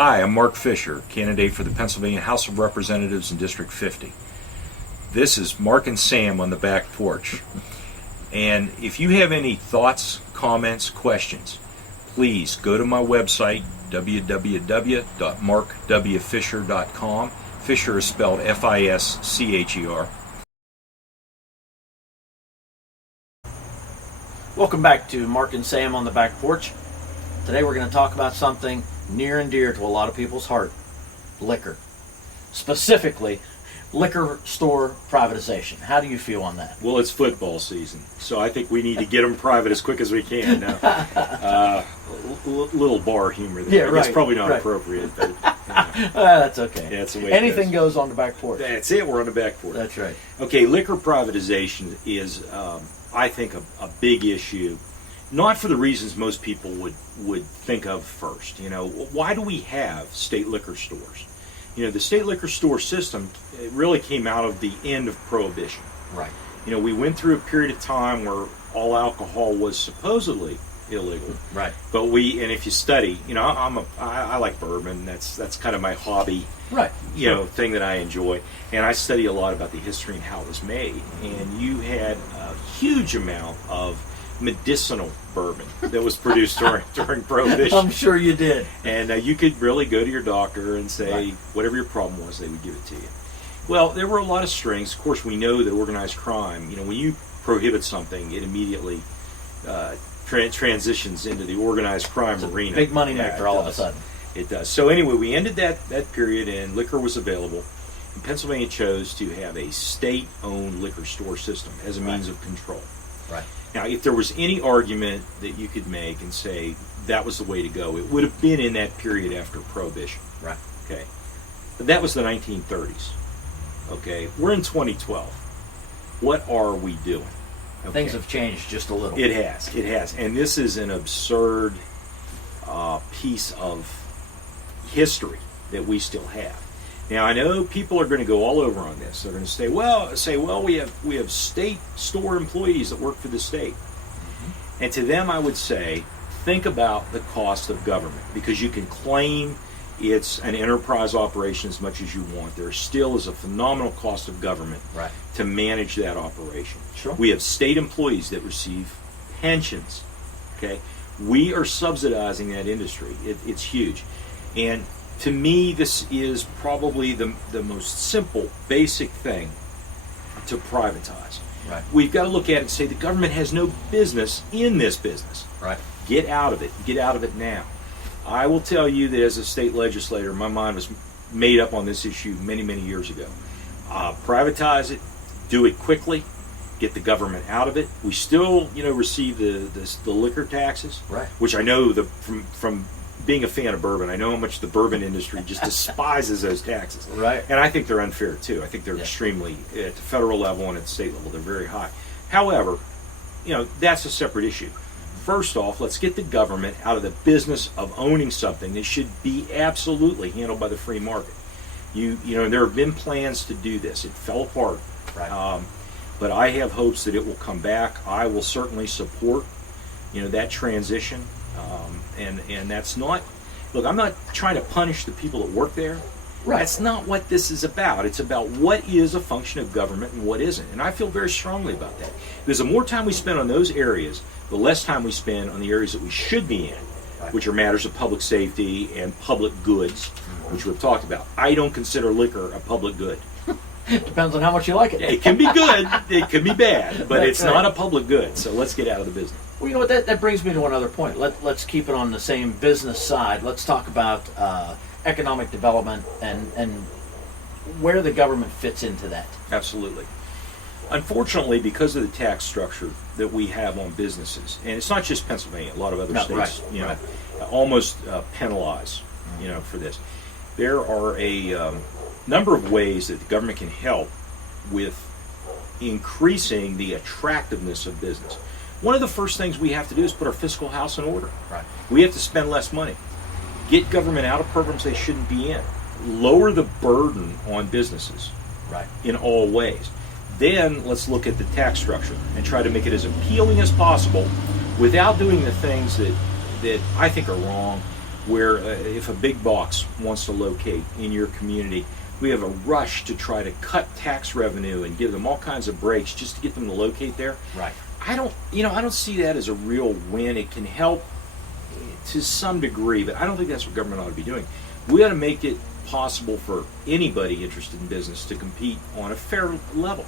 Hi, I'm Mark Fischer, candidate for the Pennsylvania House of Representatives in District 50. This is Mark and Sam on the back porch. And if you have any thoughts, comments, questions, please go to my website, www.markwfischer.com. Fischer is spelled F-I-S-C-H-E-R. Welcome back to Mark and Sam on the back porch. Today we're going to talk about something near and dear to a lot of people's heart: liquor. Specifically, liquor store privatization. How do you feel on that? Well, it's football season, so I think we need to get them private as quick as we can. Little bar humor there. Yeah, right. It's probably not appropriate, but That's okay. Yeah, that's the way Anything it goes on the back porch. That's it. We're on the back porch. That's right. Okay, liquor privatization is, I think, a big issue. Not for the reasons most people would think of first. You know, why do we have state liquor stores? You know, the state liquor store system, it really came out of the end of Prohibition. Right. You know, we went through a period of time where all alcohol was supposedly illegal. Right. But and if you study, you know, I like bourbon. That's kind of my hobby. Right. You know, thing that I enjoy, and I study a lot about the history and how it was made. And you had a huge amount of medicinal bourbon that was produced during Prohibition. I'm sure you did. And you could really go to your doctor and say, whatever your problem was, they would give it to you. Well, there were a lot of strings. Of course, we know that organized crime, you know, when you prohibit something, it immediately transitions into the organized crime arena. Big money maker all of a sudden. It does. So anyway, we ended that period, and liquor was available. And Pennsylvania chose to have a state-owned liquor store system as a means of control. Right. Now, if there was any argument that you could make and say that was the way to go, it would have been in that period after Prohibition. Right. Okay. But that was the 1930s. Okay. We're in 2012. What are we doing? Okay. Things have changed just a little. It has. It has. And this is an absurd piece of history that we still have. Now, I know people are going to go all over on this. They're going to say, well, we have state store employees that work for the state. Mm-hmm. And to them, I would say, think about the cost of government, because you can claim it's an enterprise operation as much as you want. There still is a phenomenal cost of government to manage that operation. Sure. We have state employees that receive pensions. Okay, we are subsidizing that industry. It's huge, and to me, this is probably the most simple, basic thing to privatize. Right. We've got to look at it and say the government has no business in this business. Right. Get out of it. Get out of it now. I will tell you that as a state legislator, my mind was made up on this issue many, many years ago. Privatize it. Do it quickly. Get the government out of it. We still, you know, receive the liquor taxes, which I know from being a fan of bourbon, I know how much the bourbon industry just despises those taxes. Right. And I think they're unfair too. I think they're extremely, at the federal level and at the state level, they're very high. However, you know, that's a separate issue. First off, let's get the government out of the business of owning something that should be absolutely handled by the free market. You know, there have been plans to do this. It fell apart. Right. But I have hopes that it will come back. I will certainly support, you know, that transition. And that's not, look, I'm not trying to punish the people that work there. Right. That's not what this is about. It's about what is a function of government and what isn't. And I feel very strongly about that. Because the more time we spend on those areas, the less time we spend on the areas that we should be in, which are matters of public safety and public goods, which we've talked about. I don't consider liquor a public good. It depends on how much you like it. It can be good, it can be bad, but it's right. not a public good. So let's get out of the business. Well, you know what, that brings me to one other point. Let's keep it on the same business side. Let's talk about economic development and where the government fits into that. Absolutely. Unfortunately, because of the tax structure that we have on businesses, and it's not just Pennsylvania, a lot of other states, you know, almost penalize, you know, for this. There are a number of ways that the government can help with increasing the attractiveness of business. One of the first things we have to do is put our fiscal house in order. Right. We have to spend less money. Get government out of programs they shouldn't be in. Lower the burden on businesses in all ways. Then let's look at the tax structure and try to make it as appealing as possible without doing the things that I think are wrong, where if a big box wants to locate in your community, we have a rush to try to cut tax revenue and give them all kinds of breaks just to get them to locate there. Right. I don't see that as a real win. It can help to some degree, but I don't think that's what government ought to be doing. We ought to make it possible for anybody interested in business to compete on a fair level.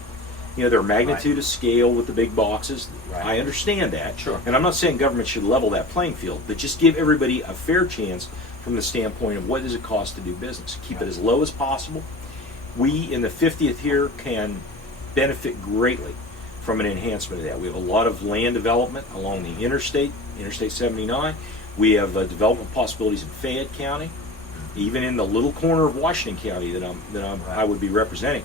There are magnitude of scale with the big boxes. Right. I understand that. Sure. And I'm not saying government should level that playing field, but just give everybody a fair chance from the standpoint of what does it cost to do business. Keep it as low as possible. We in the 50th here can benefit greatly from an enhancement of that. We have a lot of land development along the Interstate 79. We have development possibilities in Fayette County, even in the little corner of Washington County I would be representing.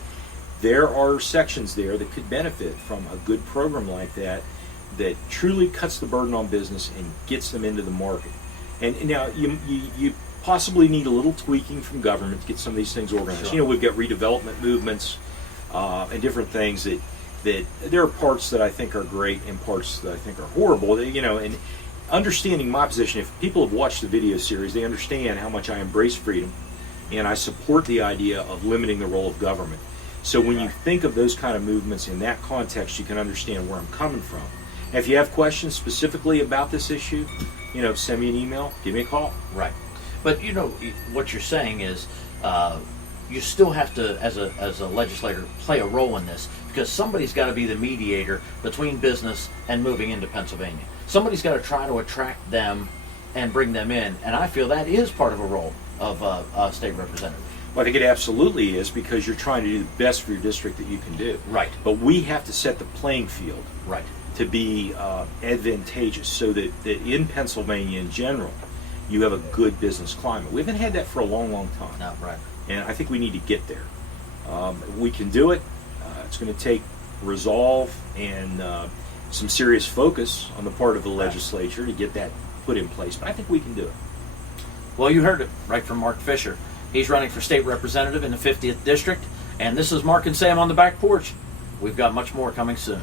There are sections there that could benefit from a good program like that truly cuts the burden on business and gets them into the market. And now you possibly need a little tweaking from government to get some of these things organized. Sure. We've got redevelopment movements and different things that there are parts that I think are great and parts that I think are horrible. And understanding my position, if people have watched the video series, they understand how much I embrace freedom and I support the idea of limiting the role of government. So when you think of those kind of movements in that context, you can understand where I'm coming from. And if you have questions specifically about this issue, send me an email, give me a call. Right. But what you're saying is you still have to, as a legislator, play a role in this, because somebody's got to be the mediator between business and moving into Pennsylvania. Somebody's got to try to attract them and bring them in, and I feel that is part of a role of a state representative. Well, I think it absolutely is, because you're trying to do the best for your district that you can do. Right. But we have to set the playing field Right. to be advantageous so that in Pennsylvania in general, you have a good business climate. We haven't had that for a long, long time. No, right. And I think we need to get there. We can do it. It's going to take resolve and some serious focus on the part of the legislature to get that put in place. But I think we can do it. Well, you heard it right from Mark Fischer. He's running for state representative in the 50th district. And this is Mark and Sam on the Back Porch. We've got much more coming soon.